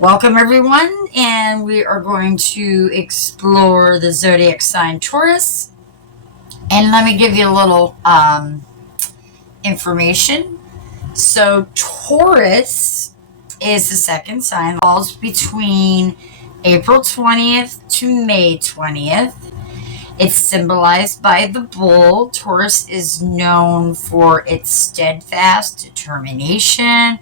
Welcome everyone, and we are going to explore the zodiac sign Taurus. And let me give you a little information. So Taurus is the second sign, falls between April 20th to May 20th. It's symbolized by the bull. Taurus is known for its steadfast determination,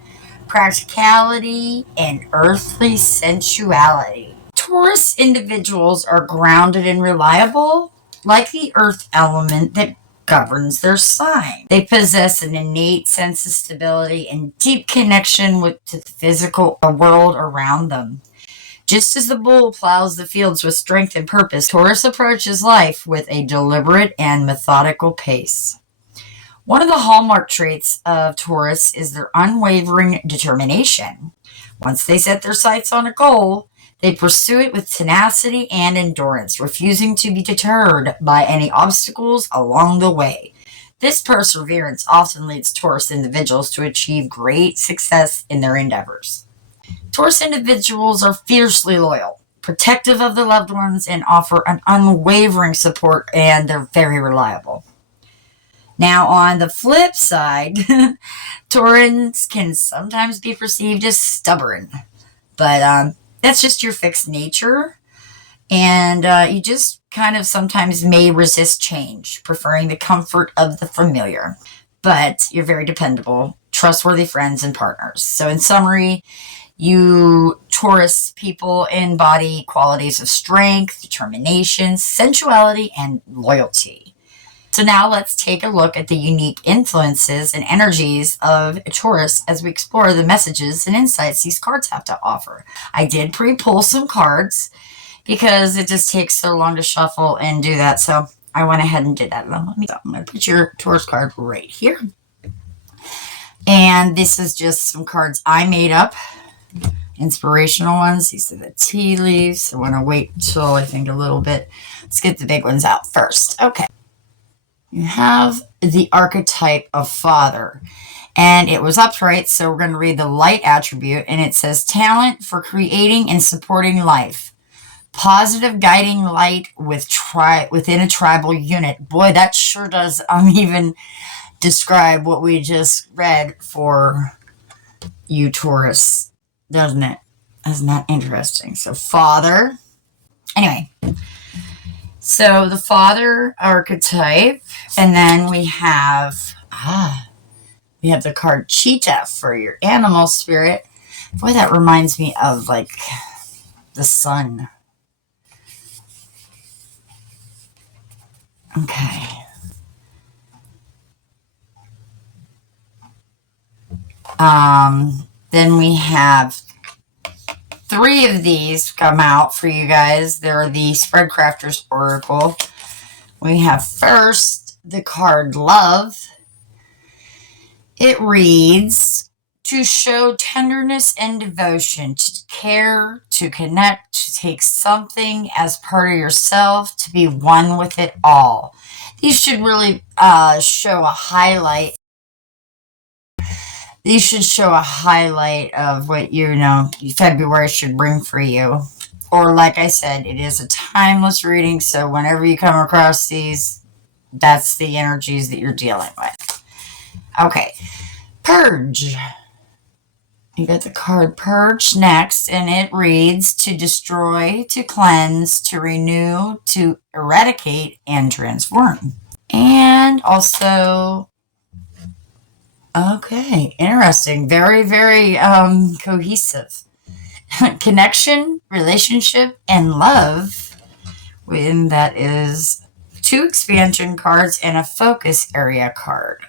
practicality, and earthly sensuality. Taurus individuals are grounded and reliable, like the earth element that governs their sign. They possess an innate sense of stability and deep connection to the physical world around them. Just as the bull plows the fields with strength and purpose, Taurus approaches life with a deliberate and methodical pace. One of the hallmark traits of Taurus is their unwavering determination. Once they set their sights on a goal, they pursue it with tenacity and endurance, refusing to be deterred by any obstacles along the way. This perseverance often leads Taurus individuals to achieve great success in their endeavors. Taurus individuals are fiercely loyal, protective of their loved ones, and offer an unwavering support, and they're very reliable. Now, on the flip side, Taurans can sometimes be perceived as stubborn, but that's just your fixed nature, and you just kind of sometimes may resist change, preferring the comfort of the familiar. But you're very dependable, trustworthy friends and partners. So in summary, you Taurus people embody qualities of strength, determination, sensuality, and loyalty. So now let's take a look at the unique influences and energies of Taurus as we explore the messages and insights these cards have to offer. I did pre-pull some cards because it just takes so long to shuffle and do that, so I went ahead and did that. I'm going to put your Taurus card right here. And this is just some cards I made up. Inspirational ones. These are the tea leaves. I want to wait until I think a little bit. Let's get the big ones out first. Okay. You have the archetype of father. And it was upright, so we're going to read the light attribute. And it says talent for creating and supporting life. Positive guiding light within a tribal unit. Boy, that sure does even describe what we just read for you, Taurus. Doesn't it? Isn't that interesting? So father. Anyway. So the father archetype. And then we have the card cheetah for your animal spirit. Boy, that reminds me of like the sun. Okay. Then we have 3 of these come out for you guys. They're the Spreadcrafters Oracle. We have first the card Love. It reads, to show tenderness and devotion, to care, to connect, to take something as part of yourself, to be one with it all. These should really show a highlight. These should show a highlight of what, February should bring for you. Or like I said, it is a timeless reading, so whenever you come across these, that's the energies that you're dealing with. Okay. Purge. You got the card Purge next, and it reads, to destroy, to cleanse, to renew, to eradicate, and transform. And also... Okay, interesting. Very, very cohesive. Connection, relationship, and love. And that is 2 expansion cards and a focus area card.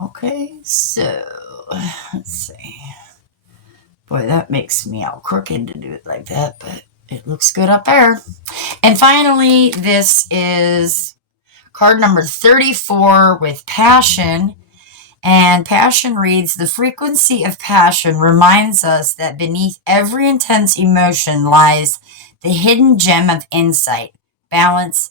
Okay, so let's see. Boy, that makes me all crooked to do it like that, but it looks good up there. And finally, this is card number 34 with Passion. And passion reads, the frequency of passion reminds us that beneath every intense emotion lies the hidden gem of insight, balance,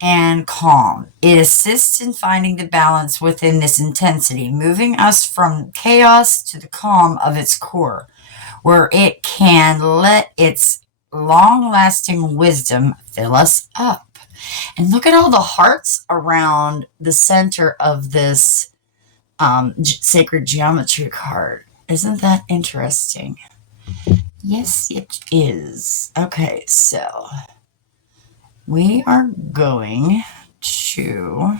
and calm. It assists in finding the balance within this intensity, moving us from chaos to the calm of its core. where it can let its long-lasting wisdom fill us up. And look at all the hearts around the center of this sacred geometry card. Isn't that interesting? Yes, it is. Okay, so we are going to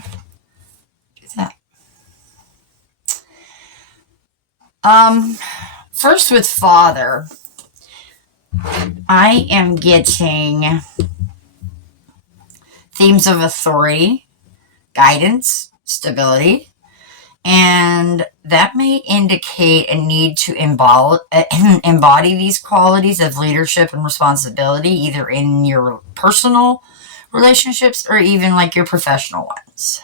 do that. First with Father, I am getting themes of authority, guidance, stability, and that may indicate a need to embody these qualities of leadership and responsibility, either in your personal relationships or even like your professional ones.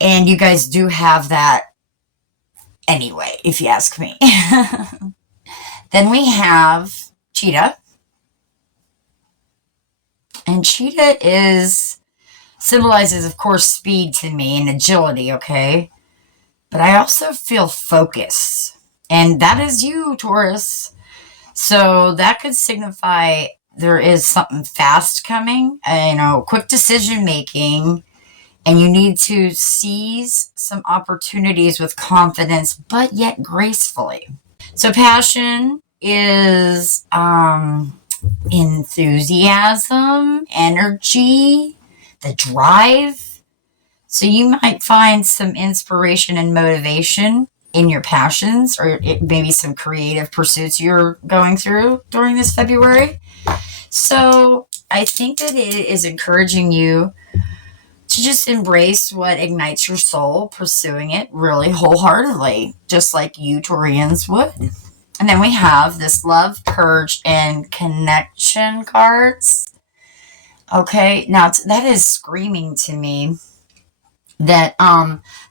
And you guys do have that anyway, if you ask me. Then we have Cheetah. And Cheetah symbolizes, of course, speed to me and agility, okay? But I also feel focus. And that is you, Taurus. So that could signify there is something fast coming, quick decision making, and you need to seize some opportunities with confidence, but yet gracefully. So passion is enthusiasm, energy, the drive. So you might find some inspiration and motivation in your passions, or maybe some creative pursuits you're going through during this February. So I think that it is encouraging you to just embrace what ignites your soul, pursuing it really wholeheartedly, just like you Taurians would. And then we have this love, purge, and connection cards. Okay, now that is screaming to me that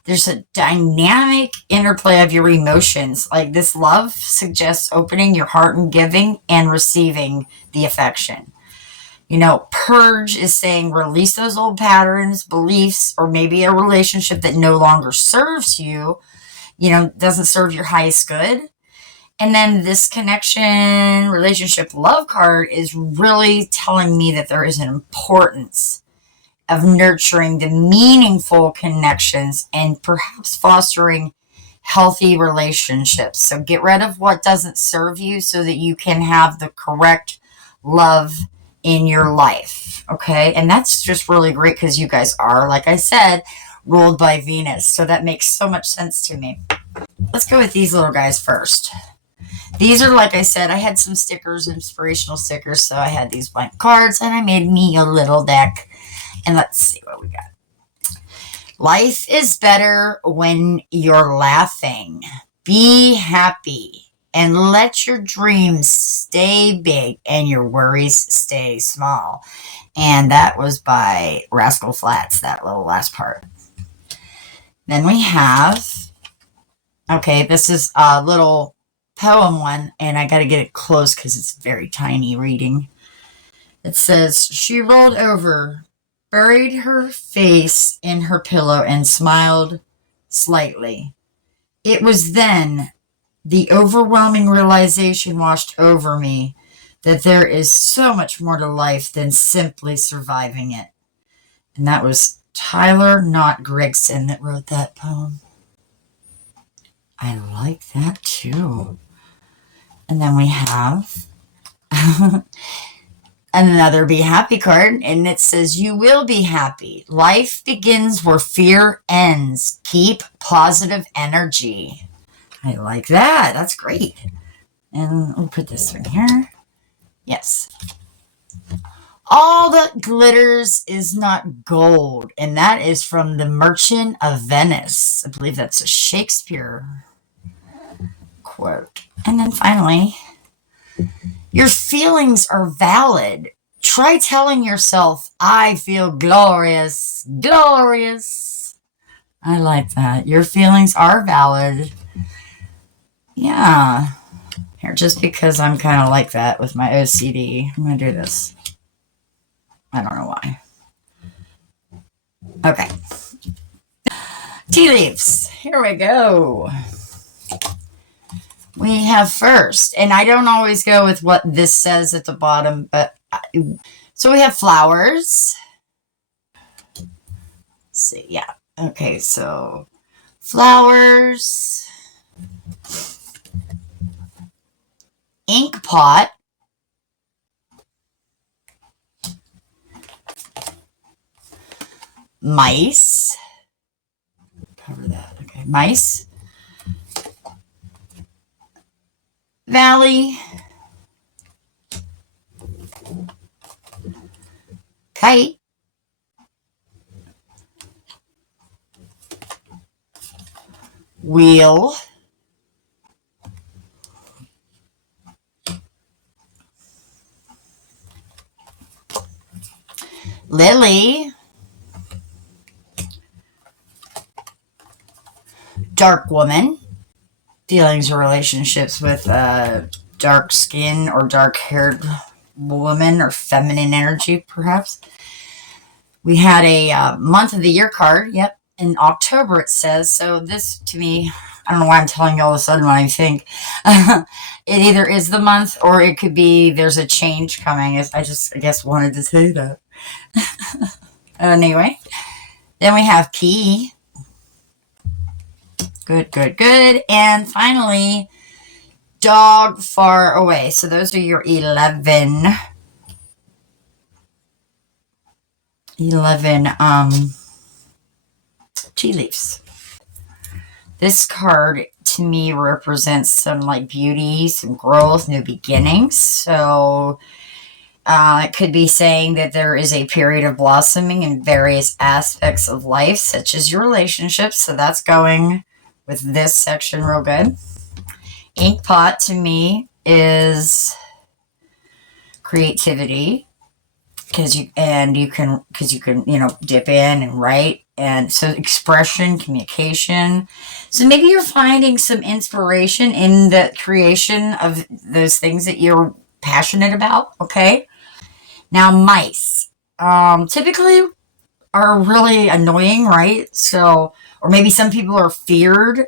there's a dynamic interplay of your emotions. Like this love suggests opening your heart and giving and receiving the affection. Purge is saying release those old patterns, beliefs, or maybe a relationship that no longer serves you, doesn't serve your highest good. And then this connection, relationship, love card is really telling me that there is an importance of nurturing the meaningful connections and perhaps fostering healthy relationships. So get rid of what doesn't serve you so that you can have the correct love in your life. Okay. And that's just really great because you guys are, like I said, ruled by Venus. So that makes so much sense to me. Let's go with these little guys first. These are, like I said, I had some stickers, inspirational stickers. So I had these blank cards and I made me a little deck. And let's see what we got. Life is better when you're laughing. Be happy and let your dreams stay big and your worries stay small. And that was by Rascal Flatts, that little last part. Then we have, okay, this is a little poem one, and I got to get it close because it's very tiny reading. It says, she rolled over, buried her face in her pillow, and smiled slightly. It was then the overwhelming realization washed over me that there is so much more to life than simply surviving it. And that was Tyler Knott Gregson that wrote that poem. I like that too. And then we have another Be Happy card, and it says, you will be happy. Life begins where fear ends. Keep positive energy. I like that. That's great. And we'll put this in here. Yes. All that glitters is not gold, and that is from The Merchant of Venice. I believe that's a Shakespeare quote. And then finally, your feelings are valid. Try telling yourself, I feel glorious. Glorious. I like that. Your feelings are valid. Yeah. Here, just because I'm kind of like that with my OCD, I'm going to do this. I don't know why. Okay. Tea leaves. Here we go. We have first, and I don't always go with what this says at the bottom, but so we have flowers. Let's see, yeah. Okay, so flowers, ink pot, mice. Cover that. Okay, mice, valley, kite, wheel, lily, dark woman, feelings or relationships with dark skin or dark haired woman or feminine energy, perhaps. We had a month of the year card. Yep. In October, it says. So this, to me, I don't know why I'm telling you all of a sudden what I think. It either is the month or it could be there's a change coming. I guess, wanted to say that. Anyway, then we have P. Good, good, good. And finally, dog far away. So those are your 11 tea leaves. This card to me represents some like beauty, some growth, new beginnings. So it could be saying that there is a period of blossoming in various aspects of life, such as your relationships. So that's going with this section real good. Ink pot to me is creativity, because you can dip in and write, and so expression, communication. So maybe you're finding some inspiration in the creation of those things that you're passionate about. Okay, now mice typically are really annoying, right? So, or maybe some people are feared,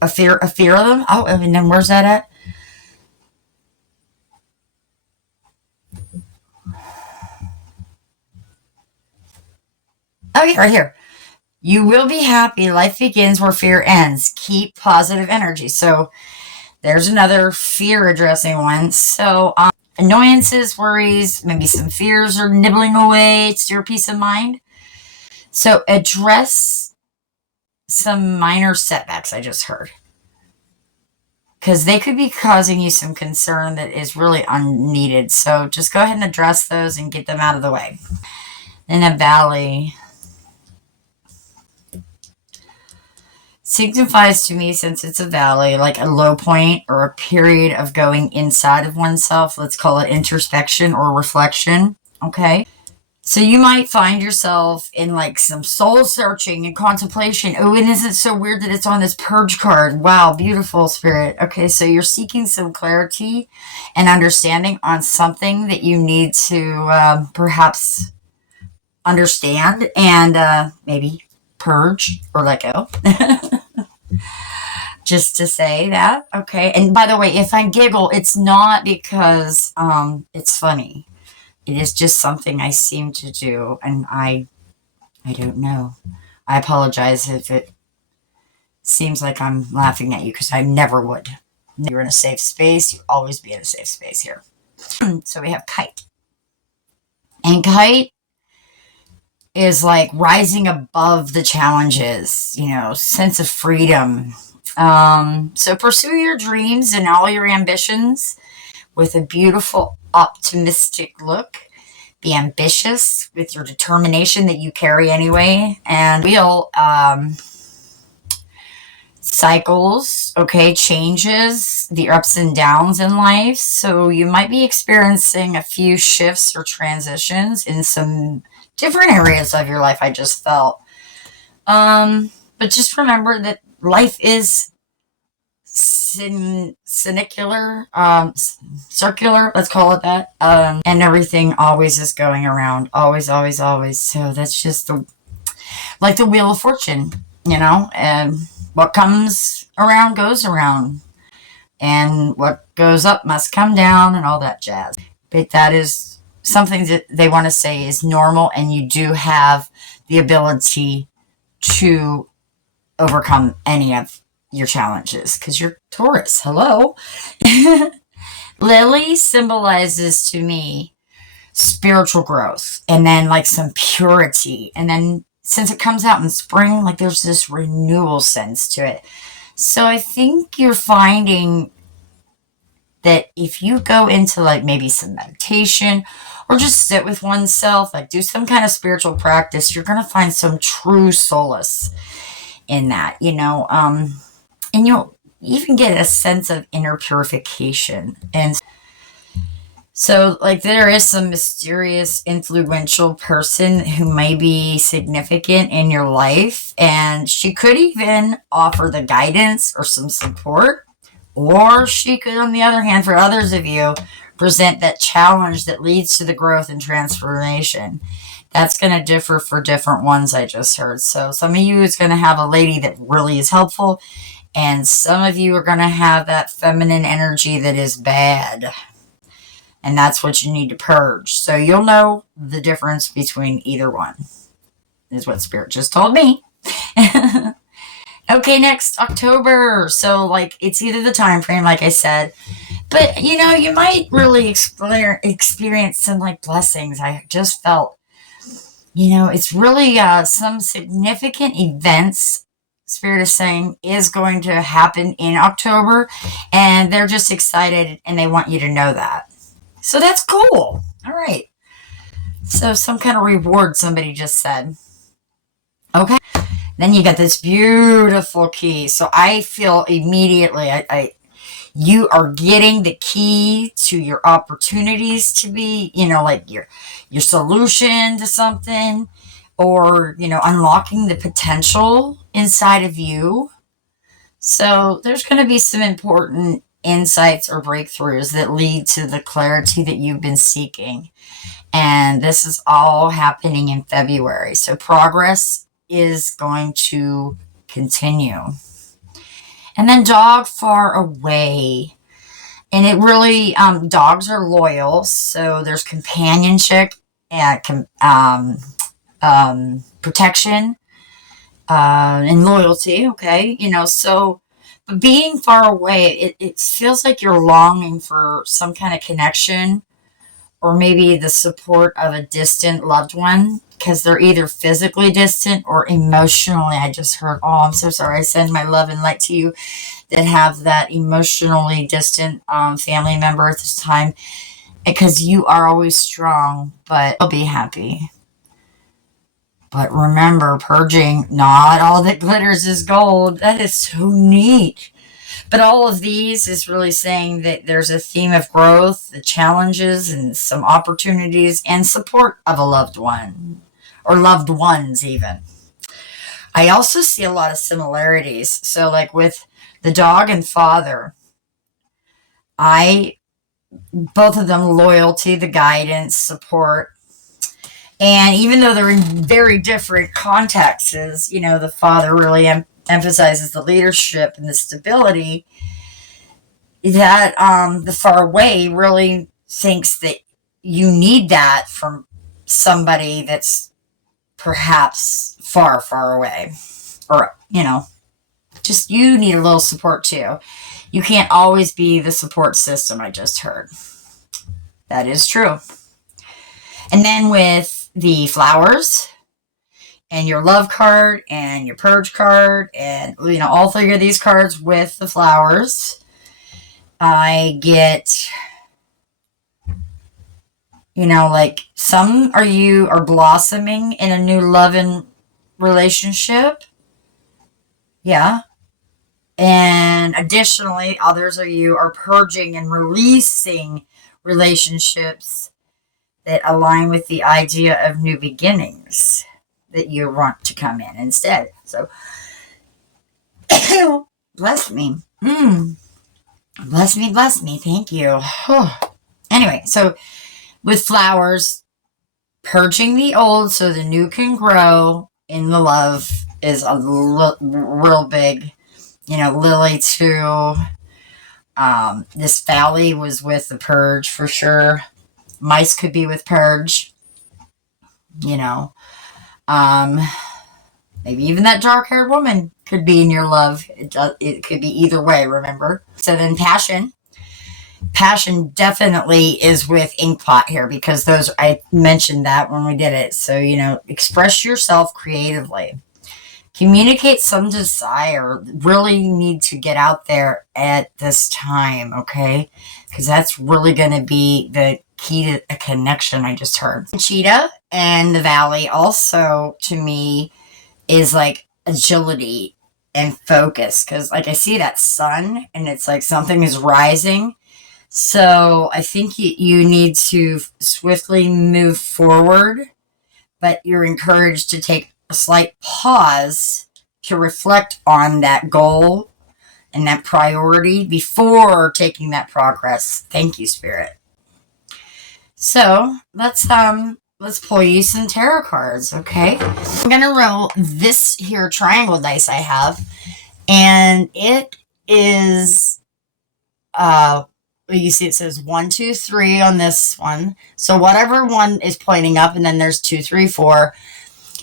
a fear of them. Oh, and then where's that at? Oh, yeah, right here. You will be happy. Life begins where fear ends. Keep positive energy. So there's another fear addressing one. So annoyances, worries, maybe some fears are nibbling away. It's your peace of mind. So address some minor setbacks I just heard, because they could be causing you some concern that is really unneeded. So just go ahead and address those and get them out of the way. In a valley signifies to me, since it's a valley, like a low point or a period of going inside of oneself. Let's call it introspection or reflection. Okay. So you might find yourself in like some soul searching and contemplation. Oh, and isn't it so weird that it's on this purge card? Wow, beautiful, Spirit. Okay, so you're seeking some clarity and understanding on something that you need to perhaps understand and maybe purge or let go. Just to say that. Okay. And by the way, if I giggle, it's not because it's funny. It is just something I seem to do, and I don't know. I apologize if it seems like I'm laughing at you, because I never would. You're in a safe space. You always be in a safe space here. So we have kite. And kite is like rising above the challenges, sense of freedom. So pursue your dreams and all your ambitions with a beautiful, optimistic look. Be ambitious with your determination that you carry anyway. And wheel cycles, okay, changes, the ups and downs in life. So you might be experiencing a few shifts or transitions in some different areas of your life, I just felt. But just remember that life is circular, let's call it that. And everything always is going around. Always, always, always. So that's just like the Wheel of Fortune, and what comes around goes around. and what goes up must come down and all that jazz. But that is something that they want to say is normal, and you do have the ability to overcome any of your challenges because you're Taurus. Hello. Lily symbolizes to me spiritual growth and then like some purity. And then since it comes out in spring, like there's this renewal sense to it. So I think you're finding that if you go into like maybe some meditation or just sit with oneself, like do some kind of spiritual practice, you're going to find some true solace in that, and you'll even get a sense of inner purification. And so, like, there is some mysterious, influential person who may be significant in your life, and she could even offer the guidance or some support, or she could, on the other hand, for others of you, present that challenge that leads to the growth and transformation. That's going to differ for different ones, I just heard. So some of you is going to have a lady that really is helpful, and some of you are going to have that feminine energy that is bad. And that's what you need to purge. So you'll know the difference between either one, is what Spirit just told me. Okay, next, October. So, like, it's either the time frame, like I said, but, you might really experience some, like, blessings. I just felt, it's really some significant events, Spirit is saying, is going to happen in October, and they're just excited, and they want you to know that. So that's cool. All right. So some kind of reward, somebody just said. Okay. Then you got this beautiful key. So I feel immediately you are getting the key to your opportunities to be, like your solution to something, or, unlocking the potential inside of you. So there's going to be some important insights or breakthroughs that lead to the clarity that you've been seeking. And this is all happening in February. So progress is going to continue. And then dog far away. And it really, dogs are loyal. So there's companionship and protection and loyalty. Okay. So but being far away, it feels like you're longing for some kind of connection, or maybe the support of a distant loved one, because they're either physically distant or emotionally. I just heard, oh, I'm so sorry. I send my love and light to you that have that emotionally distant family member at this time, because you are always strong, but you'll be happy. But remember, purging, not all that glitters is gold. That is so neat. But all of these is really saying that there's a theme of growth, the challenges, and some opportunities, and support of a loved one, or loved ones even. I also see a lot of similarities. So like with the dog and father, both of them, loyalty, the guidance, support. And even though they're in very different contexts, the father really emphasizes the leadership and the stability, that the far away really thinks that you need that from somebody that's perhaps far, far away. Or, just you need a little support too. You can't always be the support system, I just heard. That is true. And then with the flowers and your love card and your purge card, and all three of these cards with the flowers, I get, like some are blossoming in a new loving relationship. Yeah. And additionally, others of you are purging and releasing relationships that align with the idea of new beginnings that you want to come in instead. So, bless me. Bless me. Thank you. Anyway, so with flowers, purging the old so the new can grow in the love is a real big, Lily too. This valley was with the purge for sure. Mice could be with purge, you know. Maybe even that dark-haired woman could be in your love. It could be either way, remember? So then passion. Passion definitely is with Inkpot here because I mentioned that when we did it. So, express yourself creatively. Communicate some desire. Really need to get out there at this time, okay? Because that's really going to be the key to a connection I just heard. Cheetah and the Valley also, to me, is like agility and focus. Because, like, I see that sun, and it's like something is rising. So I think you need to swiftly move forward, but you're encouraged to take a slight pause to reflect on that goal and that priority before taking that progress. Thank you, Spirit. So let's pull you some tarot cards, okay? I'm gonna roll this here triangle dice I have, and it is you see it says 1, 2, 3 on this one. So whatever one is pointing up, and then there's 2, 3, 4.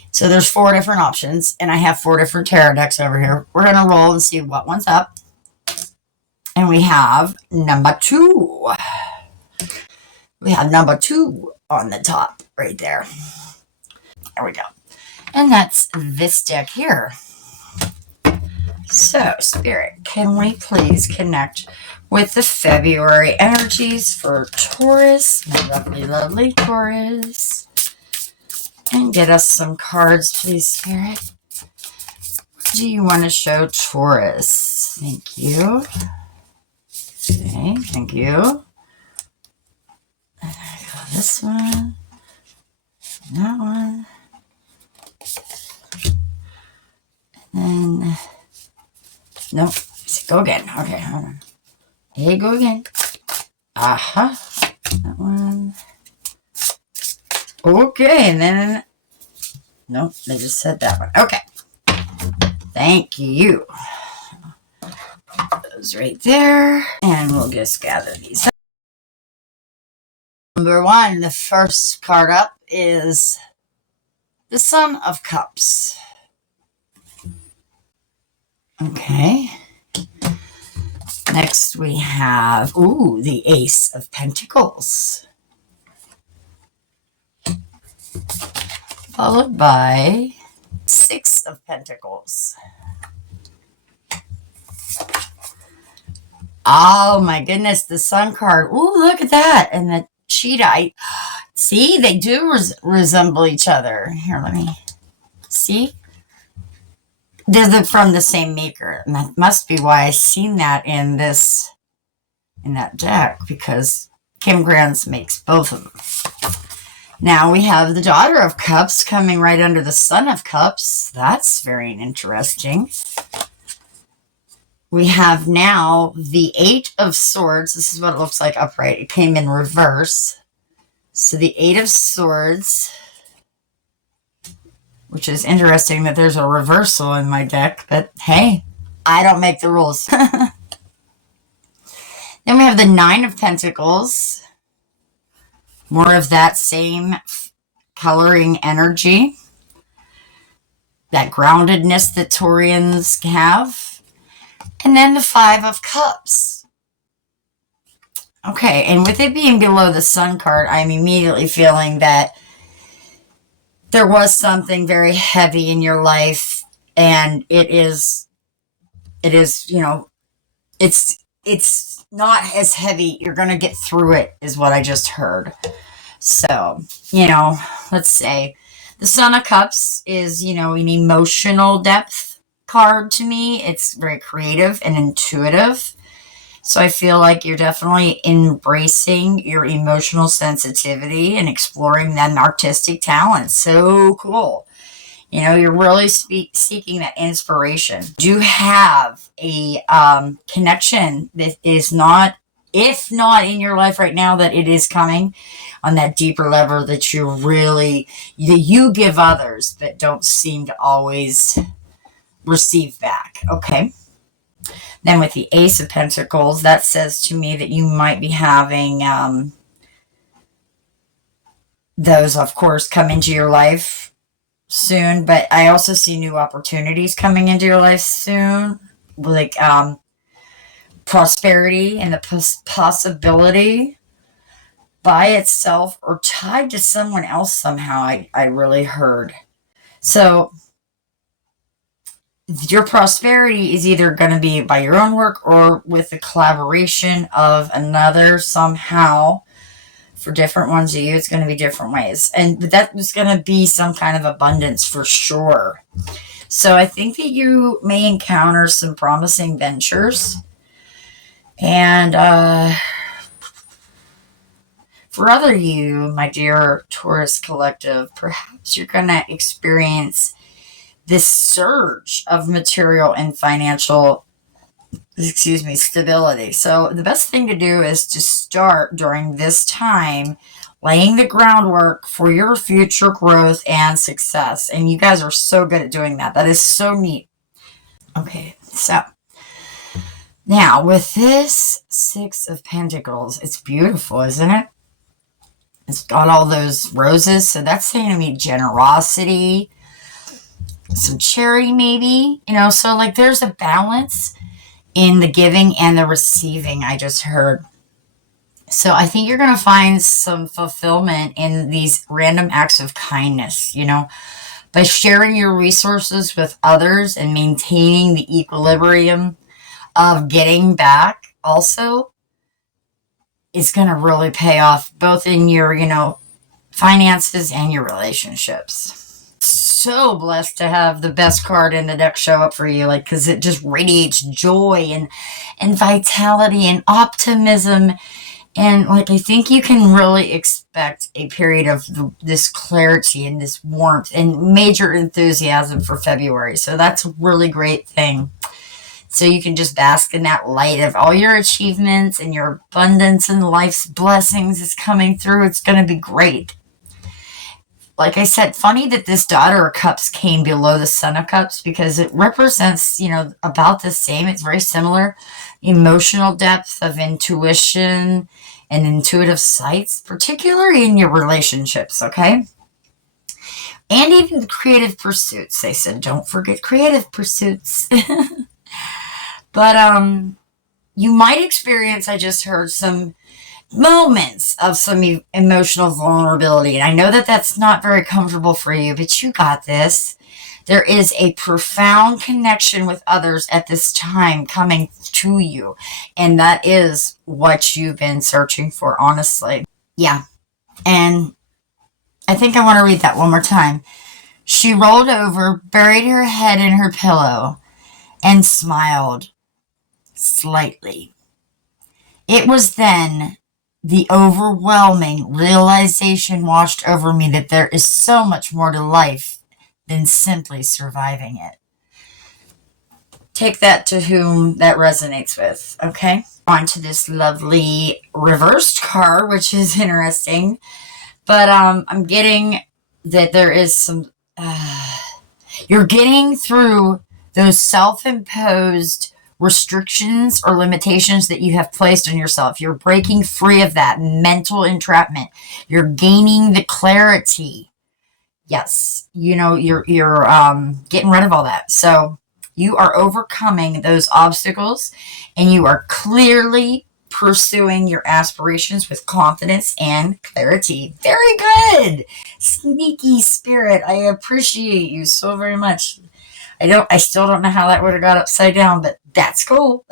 So there's 4 different options, and I have 4 different tarot decks over here. We're going to roll and see what one's up. And we have number 2. We have number 2 on the top right there. There we go. And that's this deck here. So, Spirit, can we please connect with the February energies for Taurus, my lovely, lovely Taurus? And get us some cards, please, Spirit. What do you want to show Taurus? Thank you. Okay, thank you. And I got this one. That one. And then... Nope. Go again. Okay, hold on. Here you go again. Aha. That one. Okay, and then... Nope, they just said that one. Okay. Thank you. Those right there. And we'll just gather these up. Number 1, the first card up is the Son of Cups. Okay. Next we have, the Ace of Pentacles. Followed by 6 of Pentacles. Oh my goodness, the Sun card. Ooh, look at that. And the cheetah. See, they do resemble each other. Here, let me see. They're from the same maker. And that must be why I seen that in that deck, because Kim Grants makes both of them. Now we have the Daughter of Cups coming right under the Son of Cups. That's very interesting. We have now the 8 of Swords. This is what it looks like upright. It came in reverse. So the 8 of Swords, which is interesting that there's a reversal in my deck, but hey, I don't make the rules. Then we have the 9 of Pentacles. More of that same coloring energy. That groundedness that Taurians have. And then the 5 of Cups. Okay, and with it being below the Sun card, I'm immediately feeling that there was something very heavy in your life, and it is, it's not as heavy. You're going to get through it, is what I just heard. So, let's say the Son of Cups is, an emotional depth card to me. It's very creative and intuitive. So I feel like you're definitely embracing your emotional sensitivity and exploring that artistic talent. So cool. You're really seeking that inspiration. Do have a connection that is not, if not in your life right now, that it is coming on that deeper level that you give others that don't seem to always receive back. Okay. Then with the Ace of Pentacles, that says to me that you might be having those, of course, come into your life soon. But I also see new opportunities coming into your life soon. Like prosperity and the possibility by itself or tied to someone else somehow, I really heard. So your prosperity is either going to be by your own work or with the collaboration of another somehow. For different ones of you, it's going to be different ways. But that was going to be some kind of abundance for sure. So I think that you may encounter some promising ventures. And for other you, my dear Taurus collective, perhaps you're going to experience this surge of material and financial stability. So the best thing to do is to start during this time laying the groundwork for your future growth and success. And you guys are so good at doing that. That is so neat. Okay, so now with this Six of Pentacles, it's beautiful, isn't it? It's got all those roses. So that's saying to me generosity, some charity maybe, so like there's a balance in the giving and the receiving, I just heard. So I think you're going to find some fulfillment in these random acts of kindness, by sharing your resources with others and maintaining the equilibrium of getting back also. It's going to really pay off both in your, finances and your relationships. So blessed to have the best card in the deck show up for you, because it just radiates joy and vitality and optimism. And I think you can really expect a period of this clarity and this warmth and major enthusiasm for February. So that's a really great thing. So you can just bask in that light of all your achievements and your abundance and life's blessings is coming through. It's going to be great. Like I said, funny that this Daughter of Cups came below the Son of Cups because it represents, about the same. It's very similar. Emotional depth of intuition and intuitive sights, particularly in your relationships, okay? And even the creative pursuits. They said, don't forget creative pursuits. But you might experience, I just heard, some moments of some emotional vulnerability. And I know that that's not very comfortable for you, but you got this. There is a profound connection with others at this time coming to you. And that is what you've been searching for, honestly. Yeah. And I think I want to read that one more time. She rolled over, buried her head in her pillow, and smiled slightly. It was then the overwhelming realization washed over me that there is so much more to life than simply surviving it. Take that to whom that resonates with, okay? On to this lovely reversed card, which is interesting. But I'm getting that there is some... you're getting through those self-imposed restrictions or limitations that you have placed on yourself. You're breaking free of that mental entrapment. You're gaining the clarity. Yes, you're getting rid of all that. So you are overcoming those obstacles and you are clearly pursuing your aspirations with confidence and clarity. Very good. Sneaky spirit. I appreciate you so very much. I still don't know how that would have got upside down, but that's cool.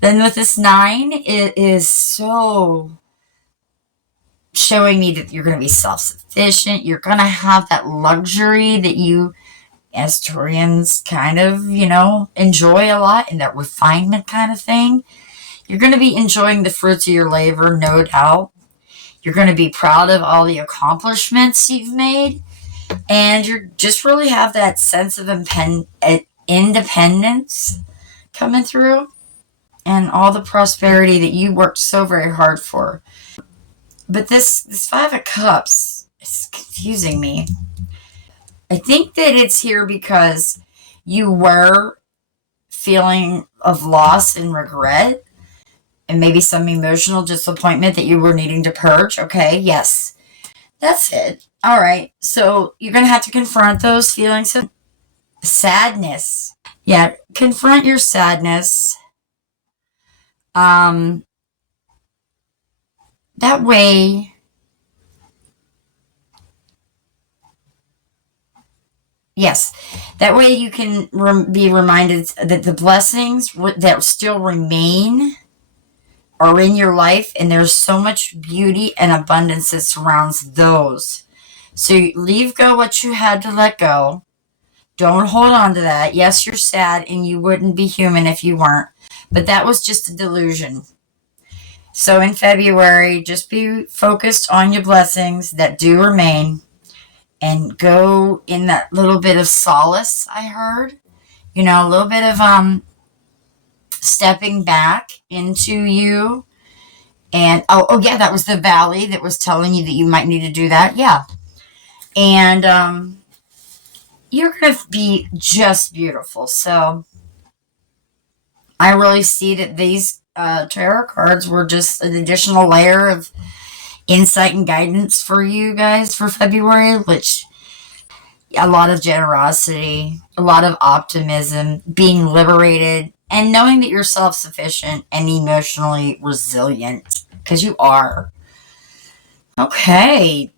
Then with this 9, it is so showing me that you're going to be self-sufficient. You're going to have that luxury that you, as Taurians, kind of, enjoy a lot, and that refinement kind of thing. You're going to be enjoying the fruits of your labor, no doubt. You're going to be proud of all the accomplishments you've made. And you just really have that sense of independence coming through. And all the prosperity that you worked so very hard for. But this 5 of Cups is confusing me. I think that it's here because you were feeling of loss and regret, and maybe some emotional disappointment that you were needing to purge. Okay, yes, that's it. All right, so you're going to have to confront those feelings of sadness. Yeah, confront your sadness. That way, yes, that way you can be reminded that the blessings that still remain are in your life, and there's so much beauty and abundance that surrounds those. So you leave go what you had to let go. Don't hold on to that. Yes, you're sad, and you wouldn't be human if you weren't, but that was just a delusion. So in February, just be focused on your blessings that do remain, and go in that little bit of solace. I heard, a little bit of stepping back into you. And oh yeah, that was the valley that was telling you that you might need to do that. Yeah. And you're going to be just beautiful. So I really see that these tarot cards were just an additional layer of insight and guidance for you guys for February, which a lot of generosity, a lot of optimism, being liberated, and knowing that you're self-sufficient and emotionally resilient, because you are. Okay,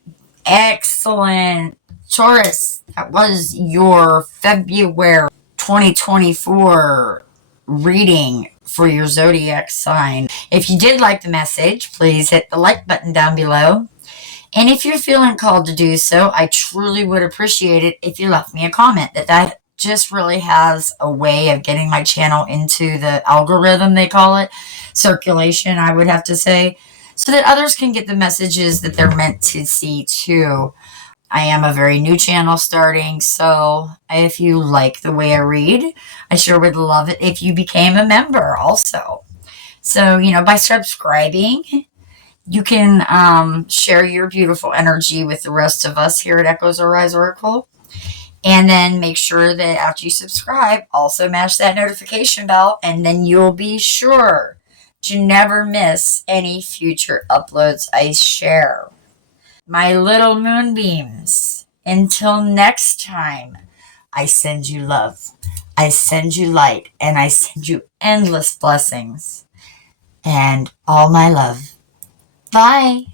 excellent. Taurus, that was your February 2024 reading for your zodiac sign. If you did like the message, please hit the like button down below. And if you're feeling called to do so, I truly would appreciate it if you left me a comment. That just really has a way of getting my channel into the algorithm, they call it. Circulation, I would have to say. So that others can get the messages that they're meant to see too. I am a very new channel starting, so if you like the way I read, I sure would love it if you became a member also. So, by subscribing, you can share your beautiful energy with the rest of us here at Echoes Arise Oracle. And then make sure that after you subscribe, also mash that notification bell, and then you'll be sure to never miss any future uploads I share. My little moonbeams, until next time, I send you love, I send you light, and I send you endless blessings and all my love. Bye.